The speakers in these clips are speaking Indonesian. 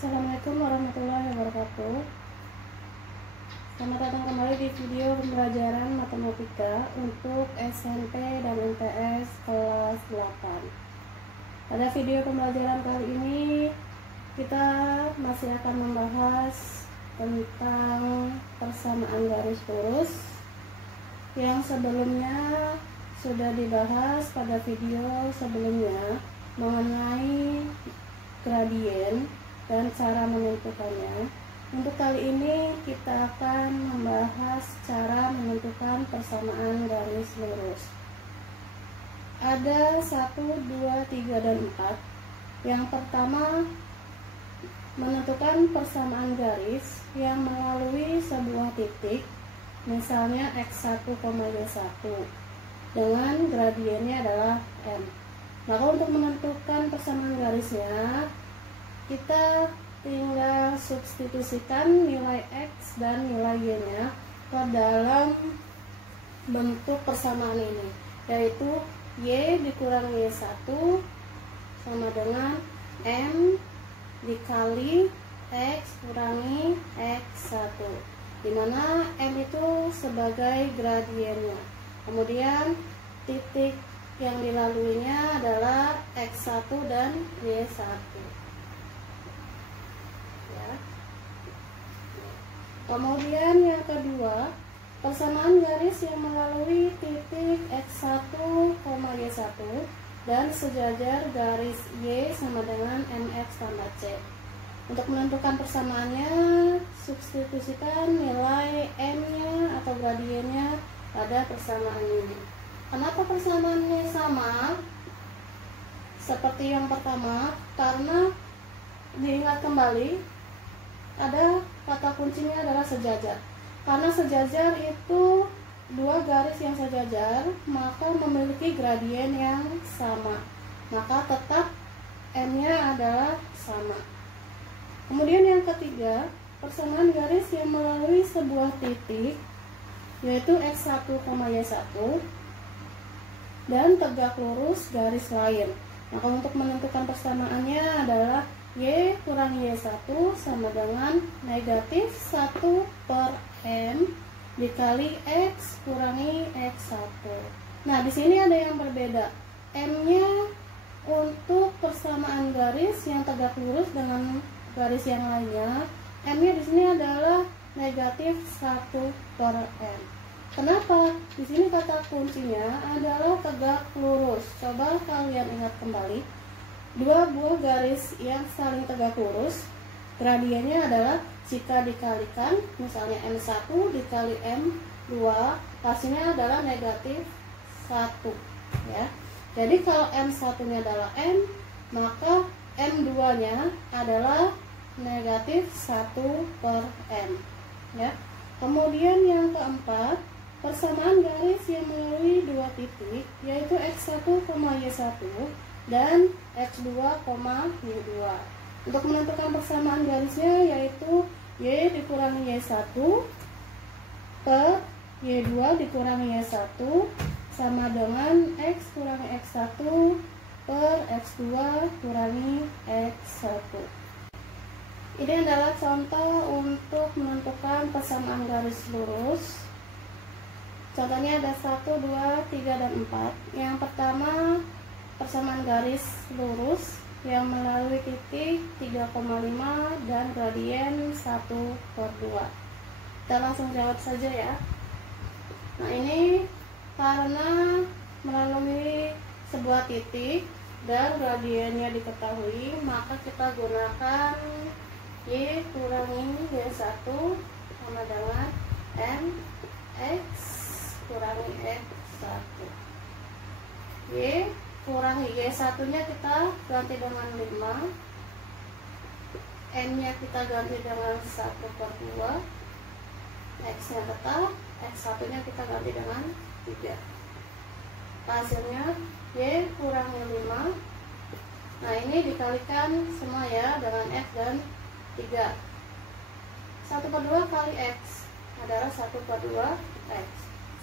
Assalamualaikum warahmatullahi wabarakatuh. Selamat datang kembali di video pembelajaran matematika untuk SMP dan MTS kelas 8. Pada video pembelajaran kali ini kita masih akan membahas tentang persamaan garis lurus yang sebelumnya sudah dibahas pada video sebelumnya mengenai gradien dan cara menentukannya. Untuk kali ini kita akan membahas cara menentukan persamaan garis lurus. Ada 1, 2, 3, dan 4. Yang pertama, menentukan persamaan garis yang melalui sebuah titik, misalnya x1, y1, dengan gradiennya adalah m. Maka untuk menentukan persamaan garisnya, kita tinggal substitusikan nilai x dan nilai y-nya ke dalam bentuk persamaan ini, yaitu y dikurangi y1 sama dengan m dikali x kurangi x1, dimana m itu sebagai gradiennya. Kemudian titik yang dilaluinya adalah x1 dan y1. Kemudian yang kedua, persamaan garis yang melalui titik x1, y1 dan sejajar garis y sama dengan mx tambah c. Untuk menentukan persamaannya, substitusikan nilai m-nya atau gradiennya pada persamaan ini. Kenapa persamaannya sama seperti yang pertama? Karena diingat kembali, ada kata kuncinya adalah sejajar. Karena sejajar itu dua garis yang sejajar, maka memiliki gradien yang sama, maka tetap m-nya adalah sama. Kemudian yang ketiga, persamaan garis yang melalui sebuah titik, yaitu x1, y1 dan tegak lurus garis lain. Maka untuk menentukan persamaannya adalah y kurangi y1 sama dengan negatif 1 per m dikali x kurangi x1. Nah, di sini ada yang berbeda. M-nya untuk persamaan garis yang tegak lurus dengan garis yang lainnya, M-nya di sini adalah negatif 1 per m. Kenapa? Di sini kata kuncinya adalah tegak lurus. Coba kalian ingat kembali. Dua buah garis yang saling tegak lurus, gradiennya adalah jika dikalikan, misalnya M1 dikali M2, hasilnya adalah negatif 1 ya. Jadi kalau M1-nya adalah M, maka M2-nya adalah negatif 1 per M ya. Kemudian yang keempat, persamaan garis yang melalui dua titik, yaitu x1, y1 dan x2, y2. Untuk menentukan persamaan garisnya yaitu y dikurangi y1 per y2 dikurangi y1 sama dengan x kurangi x1 per x2 kurangi x1. Ini adalah contoh untuk menentukan persamaan garis lurus. Contohnya ada 1, 2, 3, dan 4. Yang pertama, persamaan garis lurus yang melalui titik 3,5 dan gradien 1 per 2. Kita langsung jawab saja ya. Nah, ini karena melalui sebuah titik dan gradiennya diketahui, maka kita gunakan y kurangi y1 sama dengan mx kurangi x1. Y kurangi y1 nya kita ganti dengan 5, m nya kita ganti dengan 1 per 2, x nya tetap, x1 nya kita ganti dengan 3. Hasilnya y kurangi 5. Nah, ini dikalikan semua ya dengan x dan 3. 1 per 2 kali x adalah 1 per 2 x.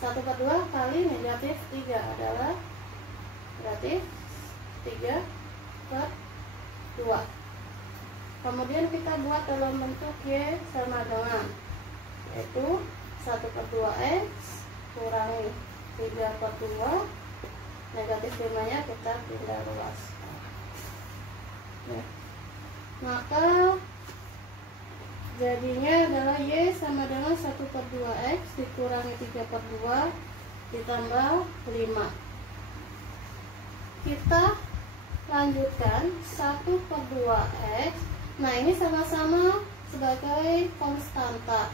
1 per 2 kali negatif 3 adalah berarti 3 per 2. Kemudian kita buat dalam bentuk Y sama dengan, yaitu 1/2X kurangi 3/2, negatif 5-nya kita pindah luas. Maka jadinya adalah Y sama dengan 1/2X dikurangi 3/2 ditambah 5. Kita lanjutkan 1/2X. Nah, ini sama-sama sebagai konstanta,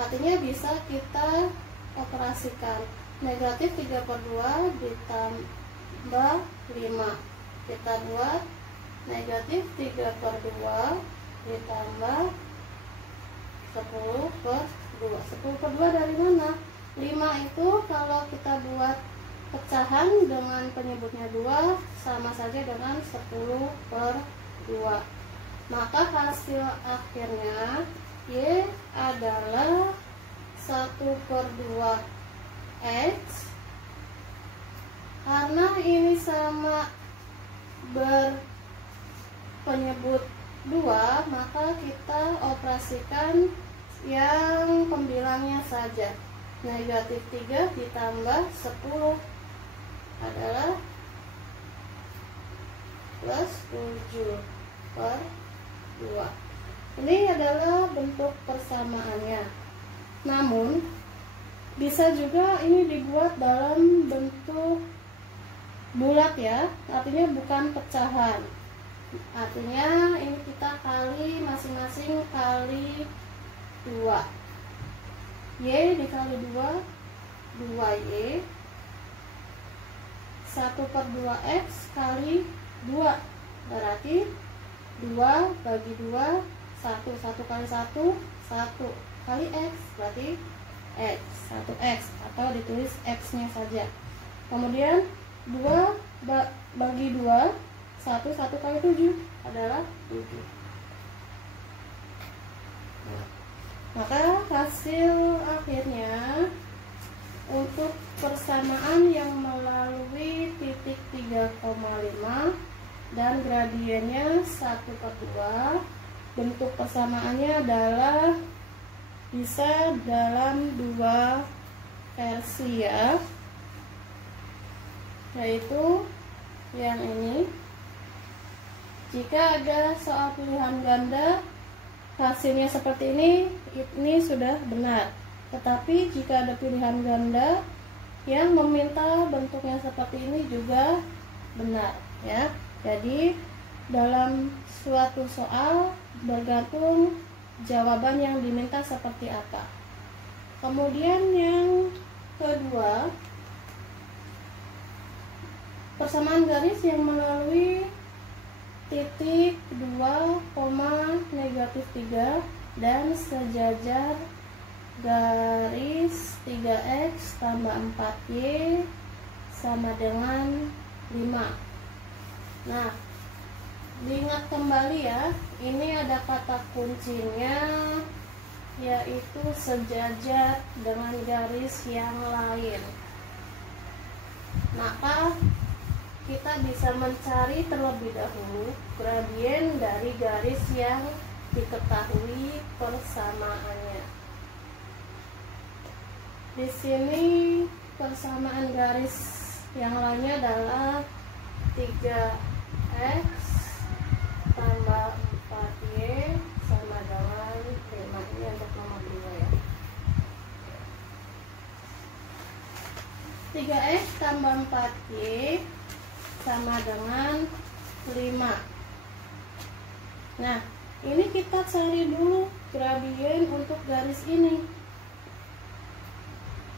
artinya bisa kita operasikan. Negatif 3/2 ditambah 5, kita buat negatif 3/2 ditambah 10/2. 10/2 dari mana? 5 itu kalau kita buat pecahan dengan penyebutnya 2 sama saja dengan 10/2. Maka hasil akhirnya Y adalah 1/2X. Karena ini sama berpenyebut 2, maka kita operasikan yang pembilangnya saja. Negatif 3 ditambah 10 adalah plus 7/2. Ini adalah bentuk persamaannya. Namun bisa juga ini dibuat dalam bentuk bulat ya, artinya bukan pecahan. Artinya ini kita kali masing-masing kali 2. Y dikali 2, 2Y. 1/2X kali 2 berarti 2 bagi 2 1, 1 kali 1 1 kali X berarti X, 1X, atau ditulis X nya saja. Kemudian 2 bagi 2 1, 1 kali 7 adalah 7. Maka hasil akhirnya untuk persamaan yang melalui titik 3,5 dan gradiennya 1/2, bentuk persamaannya adalah bisa dalam 2 versi ya, yaitu yang ini. Jika ada soal pilihan ganda hasilnya seperti ini sudah benar. Tetapi jika ada pilihan ganda yang meminta bentuknya seperti ini juga benar ya. Jadi dalam suatu soal bergantung jawaban yang diminta seperti apa. Kemudian yang kedua, persamaan garis yang melalui titik 2, negatif 3 dan sejajar garis 3X tambah 4Y sama dengan 5. Nah, diingat kembali ya, ini ada kata kuncinya, yaitu sejajar dengan garis yang lain. Maka kita bisa mencari terlebih dahulu gradien dari garis yang diketahui persamaannya. Di sini persamaan garis yang lainnya adalah 3X tambah 4Y sama dengan 5. Ini untuk nomor 2 ya. 3X tambah 4Y sama dengan 5. Nah, ini kita cari dulu gradien untuk garis ini.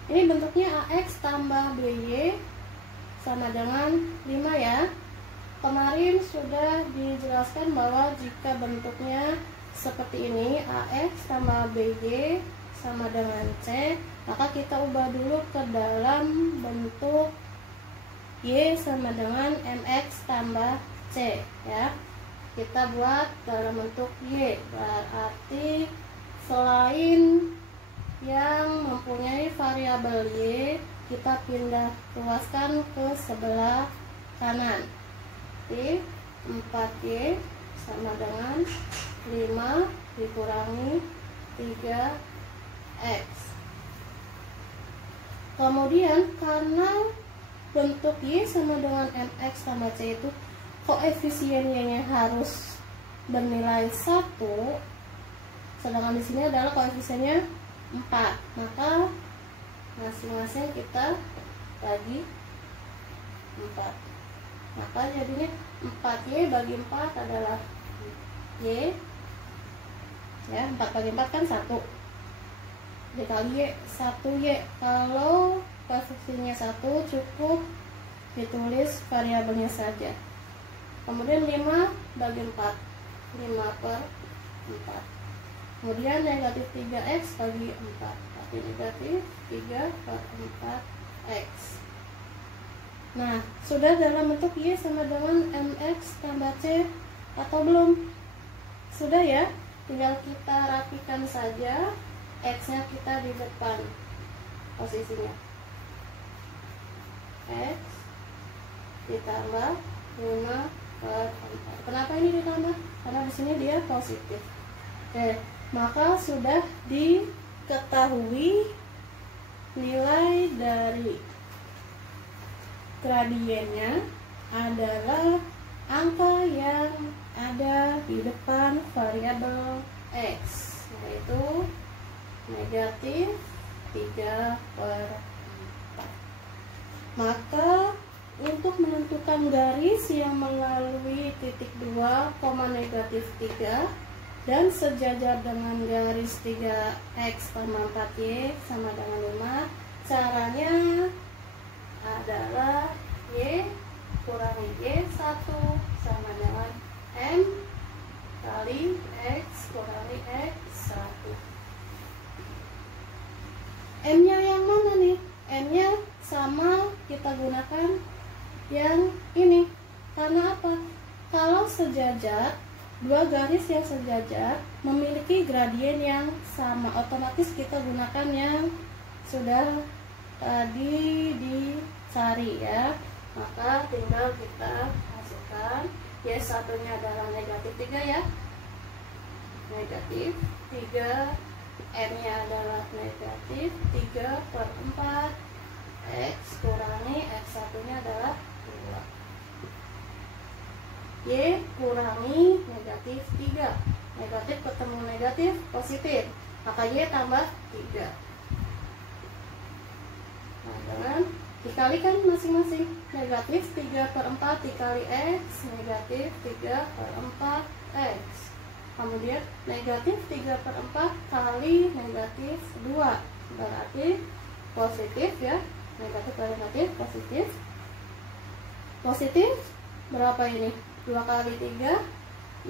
Ini bentuknya AX tambah BY sama dengan 5 ya. Kemarin sudah dijelaskan bahwa jika bentuknya seperti ini, AX tambah BY sama dengan C, maka kita ubah dulu ke dalam bentuk Y sama dengan MX tambah C ya. Kita buat dalam bentuk Y, berarti selain yang mempunyai variabel Y, kita pindah luaskan ke sebelah kanan. Jadi 4Y sama dengan 5 dikurangi 3x. Kemudian karena bentuk Y sama dengan mx tambah C itu koefisiennya harus bernilai 1, sedangkan di sini adalah koefisiennya 4, maka masing-masing kita bagi 4. Maka jadinya 4Y bagi 4 adalah Y. Ya, 4 bagi 4 kan 1. Dikali Y, 1Y. Kalau koefisiennya 1 cukup ditulis variabelnya saja. Kemudian 5 bagi 4, 5 per 4. Kemudian negatif 3x bagi 4, tapi negatif 3 per 4x. Nah, sudah dalam bentuk Y sama dengan mx tambah C atau belum? Sudah ya, tinggal kita rapikan saja. X nya kita di depan posisinya, X ditambah 5 per 4. Kenapa ini ditambah? Karena di sini dia positif. Oke, maka sudah diketahui nilai dari gradiennya adalah angka yang ada di depan variabel X, yaitu negatif 3 per 4. Maka untuk menentukan garis yang melalui titik 2, negatif 3 dan sejajar dengan garis 3x tambah 4y sama dengan 5, caranya adalah Y kurangi Y1 sama dengan M kali X kurangi X1. M nya yang mana nih? M nya sama, kita gunakan yang ini. Karena apa? Kalau sejajar, dua garis yang sejajar memiliki gradien yang sama, otomatis kita gunakan yang sudah tadi dicari ya. Maka tinggal kita masukkan. Y1 nya adalah negatif 3 ya, negatif 3. M nya adalah negatif 3 per 4, X kurangi X1 nya adalah 2. Y kurangi negatif 3, negatif ketemu negatif positif, maka Y tambah 3. Nah, dengan dikalikan masing-masing, negatif 3 per 4 dikali X, negatif 3 per 4 X. Kemudian negatif 3 per 4 kali negatif 2, berarti positif ya, negatif kali negatif positif. Positif berapa ini? 2 kali 3,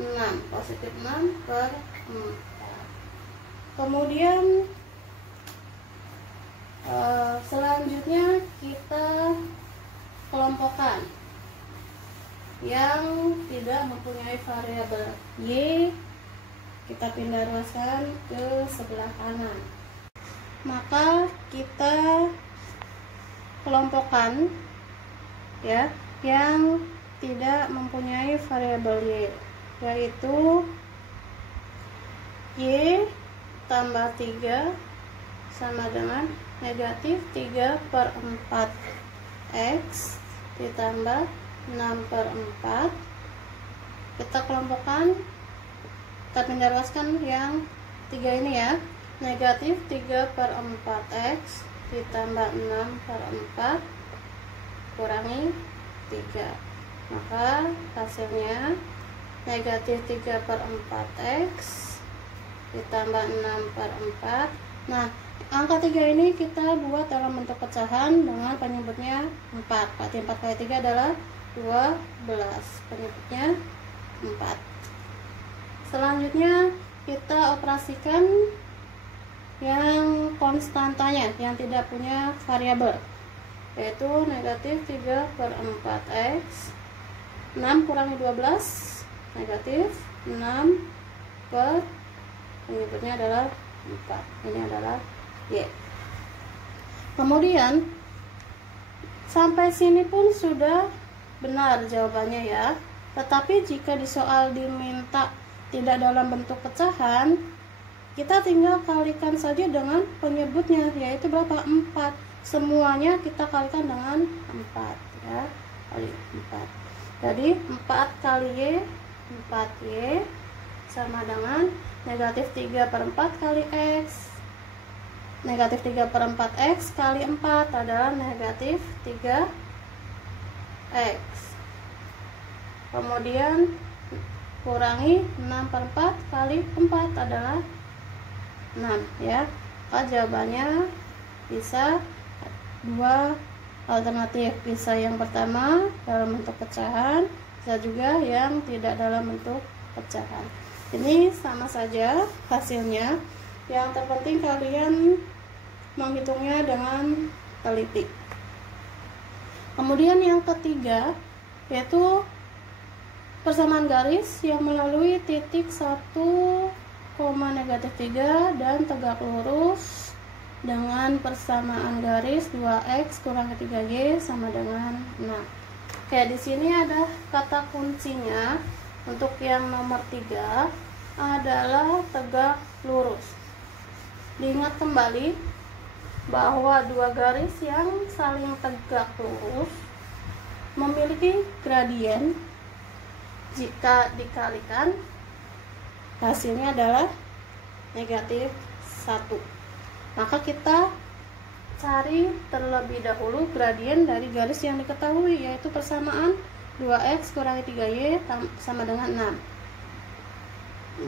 6, positif 6 per 4. Kemudian selanjutnya kita kelompokkan yang tidak mempunyai variabel Y, kita pindah ruaskan ke sebelah kanan. Maka kita kelompokkan ya yang tidak mempunyai variabel Y, yaitu Y tambah 3 sama dengan negatif 3 per 4 X ditambah 6 per 4. Kita kelompokkan, kita pindah ruaskan yang 3 ini ya, negatif 3 per 4 X ditambah 6 per 4 kurangi 3, maka hasilnya negatif 3 per 4 X ditambah 6 per 4. Nah, angka 3 ini kita buat dalam bentuk pecahan dengan penyebutnya 4. Berarti 4 kali 3 adalah 12, penyebutnya 4. Selanjutnya kita operasikan yang konstantanya, yang tidak punya variabel, yaitu negatif 3 per 4x, 6 kurangi 12, negatif 6 per, penyebutnya adalah 4, ini adalah Y. Kemudian sampai sini pun sudah benar jawabannya ya. Tetapi jika di soal diminta tidak dalam bentuk pecahan, kita tinggal kalikan saja dengan penyebutnya, yaitu berapa? 4. Semuanya kita kalikan dengan 4 ya, kali 4. Jadi 4 kali Y, 4Y sama dengan negatif 3/4 kali X. Negatif 3/4 X kali 4 adalah negatif 3X. Kemudian kurangi 6/4 kali 4 adalah 6 ya. Maka jawabannya bisa 2 alternatif, bisa yang pertama dalam bentuk pecahan, bisa juga yang tidak dalam bentuk pecahan. Ini sama saja hasilnya. Yang terpenting kalian menghitungnya dengan teliti. Kemudian yang ketiga yaitu persamaan garis yang melalui titik 1, negatif 3 dan tegak lurus dengan persamaan garis 2x kurangi 3y sama dengan 6. Oke, di sini ada kata kuncinya untuk yang nomor 3 adalah tegak lurus. Diingat kembali bahwa dua garis yang saling tegak lurus memiliki gradien. Jika dikalikan hasilnya adalah negatif 1. Maka kita cari terlebih dahulu gradien dari garis yang diketahui, yaitu persamaan 2x kurangi 3y sama dengan 6.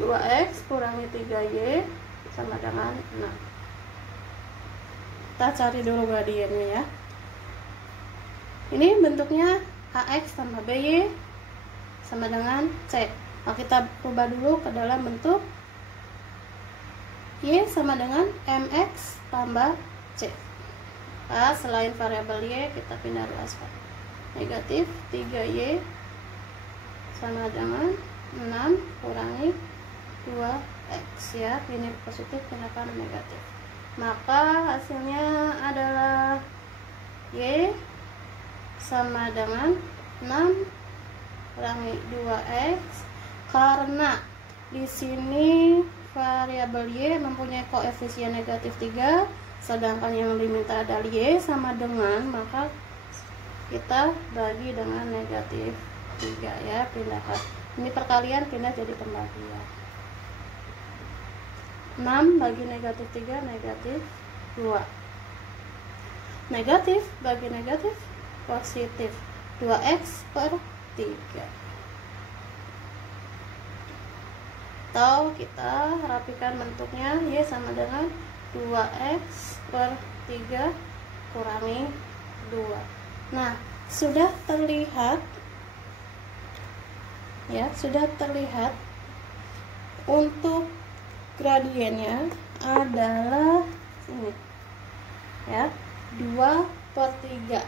2x kurangi 3y sama dengan 6. Kita cari dulu gradiennya ya. Ini bentuknya ax tambah by sama dengan c. Nah, kita ubah dulu ke dalam bentuk y sama dengan mx tambah c. Nah, selain variabel y kita pindah ruas. Negatif 3y sama dengan 6 kurangi 2x ya. Ini positif, pindahkan negatif. Maka hasilnya adalah y sama dengan 6 kurangi 2x, karena di sini variabel y mempunyai koefisien negatif 3, sedangkan yang diminta adalah y sama dengan, maka kita bagi dengan negatif 3 ya, pindahkan. Ini perkalian pindah jadi pembagian. 6 bagi negatif 3 negatif 2. Negatif bagi negatif positif, 2x per 3. Atau kita rapikan bentuknya, y sama dengan 2x per 3 kurangi 2. Nah, sudah terlihat ya, sudah terlihat untuk gradiennya adalah ini ya, 2/3.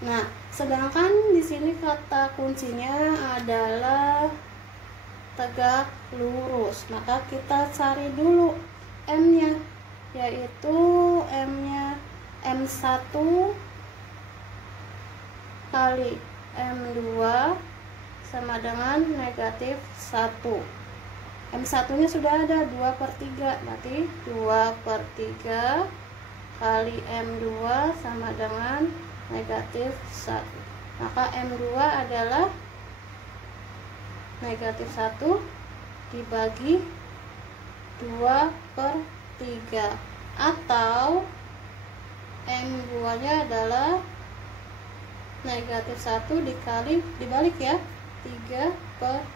Nah, sedangkan di sini kata kuncinya adalah tegak lurus. Maka kita cari dulu m-nya, yaitu m-nya m1 kali m2 sama dengan negatif 1. M1 nya sudah ada 2/3, berarti 2/3 kali M2 sama dengan negatif 1. Maka M2 adalah negatif 1 dibagi 2/3, atau M2 nya adalah negatif 1 dibalik ya, 3/2.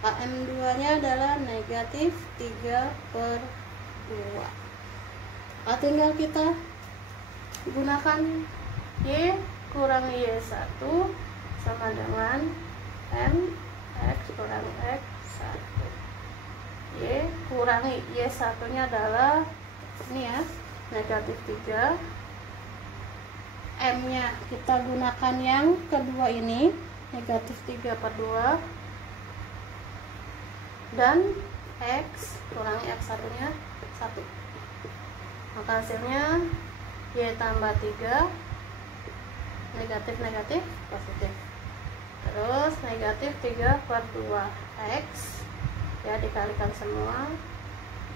M2 nya adalah negatif 3/2. Nah, tinggal kita gunakan y kurangi y1 sama dengan mx kurangi x1. Y kurangi y1 nya adalah ini ya, negatif 3. M nya kita gunakan yang kedua ini, negatif 3/2, dan x kurangi x1 nya 1. Maka hasilnya y tambah 3, negatif negatif positif. terus negatif 3 per 2 X ya, dikalikan semua,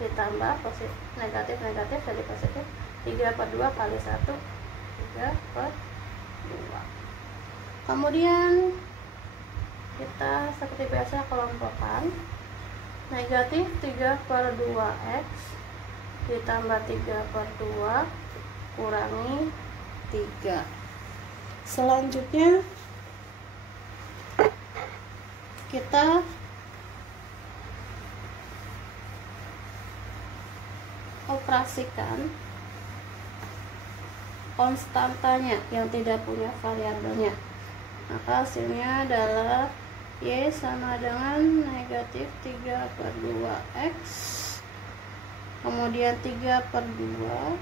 ditambah positif, negatif jadi positif, 3 per 2 kali 1, 3 per 2. Kemudian kita seperti biasa kelompokkan, negatif 3 per 2X ditambah 3 per 2 kurangi 3. Selanjutnya kita operasikan konstantanya yang tidak punya variabelnya, maka hasilnya adalah Y sama dengan negatif 3 per 2X, kemudian 3 per 2.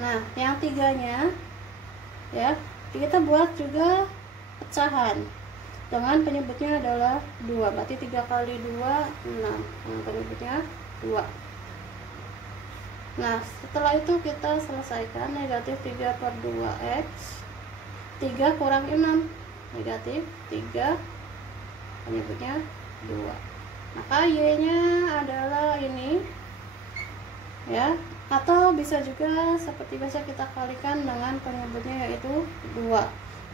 Nah, yang tiganya ya, kita buat juga pecahan dengan penyebutnya adalah 2, berarti 3 kali 2 6, yang penyebutnya 2. Nah, setelah itu kita selesaikan, negatif 3 per 2X, 3 kurang 6, negatif 3, penyebutnya 2. Maka Y nya adalah ini ya, atau bisa juga seperti biasa kita kalikan dengan penyebutnya yaitu 2.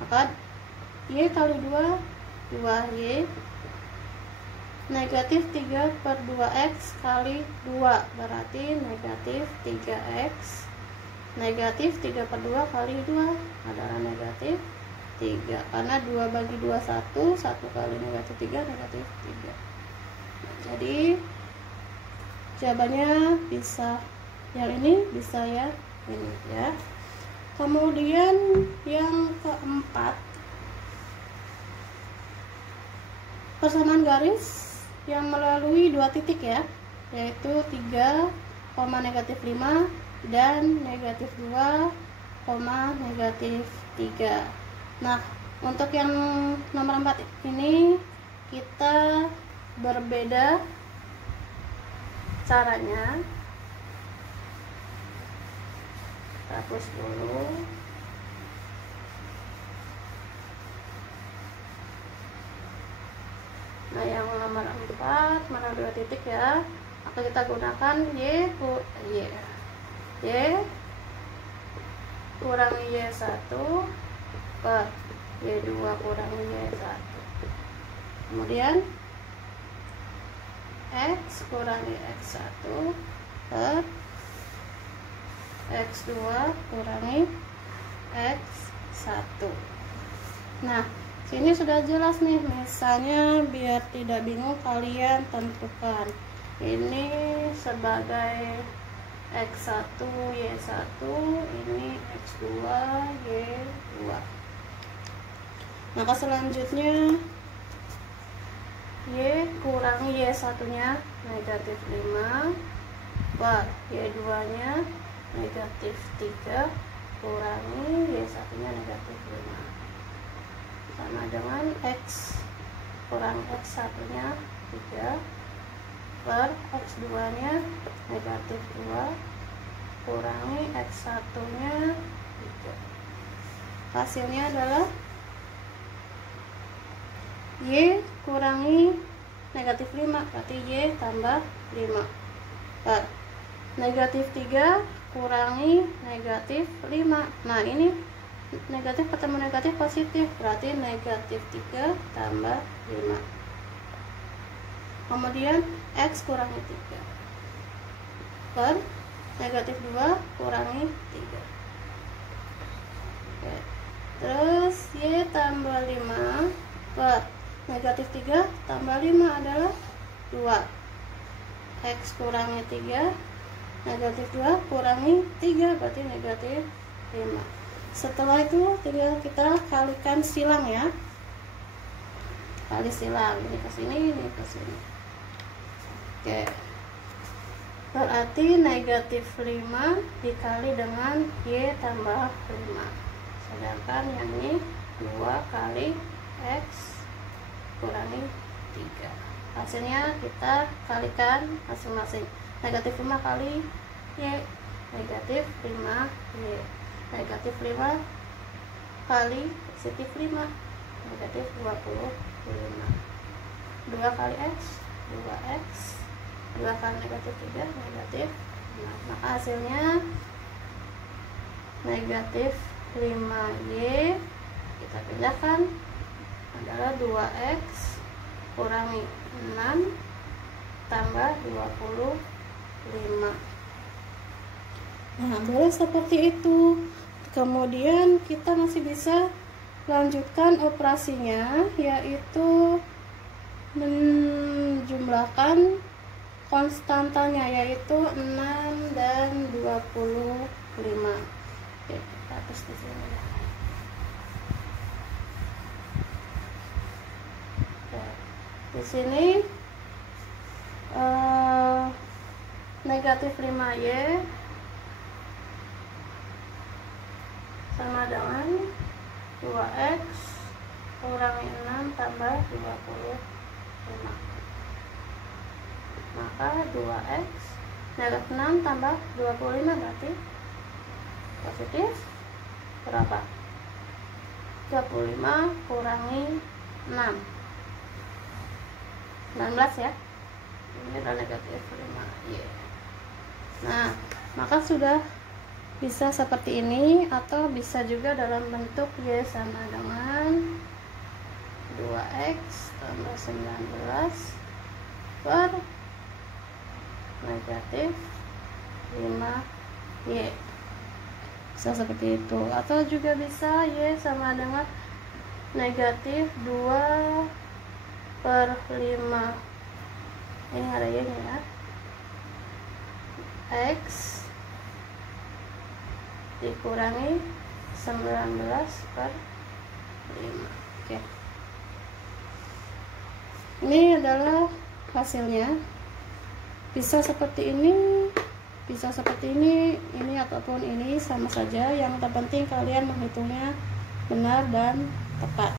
Maka Y kali 2, 2Y, negatif 3 per 2X kali 2 berarti negatif 3X, negatif 3 per 2 kali 2 adalah negatif 3, karena 2 bagi 2 1, 1 kali negatif 3 negatif 3. Nah, jadi jawabannya bisa yang ini, bisa ya ini ya. Kemudian yang keempat, persamaan garis yang melalui 2 titik ya, yaitu 3, negatif 5 dan negatif 2, negatif 3. Nah, untuk yang nomor 4 ini kita berbeda caranya. Hapus dulu. Nah, yang nomor 4 mana 2 titik ya, maka kita gunakan Y kurangi Y1 per Y2 kurangi Y1, kemudian X kurangi X1 per X2 kurangi X1. Nah, sini sudah jelas nih, misalnya biar tidak bingung kalian tentukan ini sebagai X1 Y1, ini X2 Y2. Maka selanjutnya Y kurangi Y1 nya negatif 5 per Y2 nya negatif 3 kurangi Y1 nya negatif 5 sama dengan X kurang X1 nya 3 per X2 nya negatif 2 kurangi X1 nya 3. Hasilnya adalah Y kurangi negatif 5, berarti Y tambah 5 per negatif 3 kurangi negatif 5. Nah, ini negatif ketemu negatif positif, berarti negatif 3 tambah 5. Kemudian X kurangi 3 per negatif 2 kurangi 3. Oke. Terus Y tambah 5 per negatif 3 tambah 5 adalah 2. X kurangi 3, negatif 2 kurangi 3 berarti negatif 5. Setelah itu tinggal kita kalikan silang ya, kali silang, ini ke sini, ini ke sini. Oke, berarti negatif 5 dikali dengan Y tambah 5, sedangkan yang ini 2 kali X kurangi 3. Hasilnya kita kalikan masing-masing, negatif 5 kali Y, negatif 5 Y, negatif 5 kali positif 5, negatif 25. 2 kali X, 2X, 2 kali negatif 3, negatif 5. Maka hasilnya negatif 5Y, kita pindahkan, adalah 2X kurangi 6 tambah 25. Nah, boleh seperti itu. Kemudian kita masih bisa lanjutkan operasinya, yaitu menjumlahkan konstantanya, yaitu 6 dan 25. Oke, kita hapus di sini ya. Oke, di sini negatif 5Y sama dengan 2X kurangi 6 tambah 25. Maka 2X negatif 6 tambah 25 berarti positif berapa? 35 kurangi 6, 19 ya. Ini adalah negatif 5Y. Nah, maka sudah bisa seperti ini, atau bisa juga dalam bentuk Y sama dengan 2X tambah 19 per negatif 5Y. Bisa seperti itu. Atau juga bisa Y sama dengan negatif 2 per 5. Ini ada Y nya ya. X dikurangi 19 per 5. Oke. Ini adalah hasilnya. Bisa seperti ini, bisa seperti ini ataupun ini sama saja. Yang terpenting kalian menghitungnya benar dan tepat.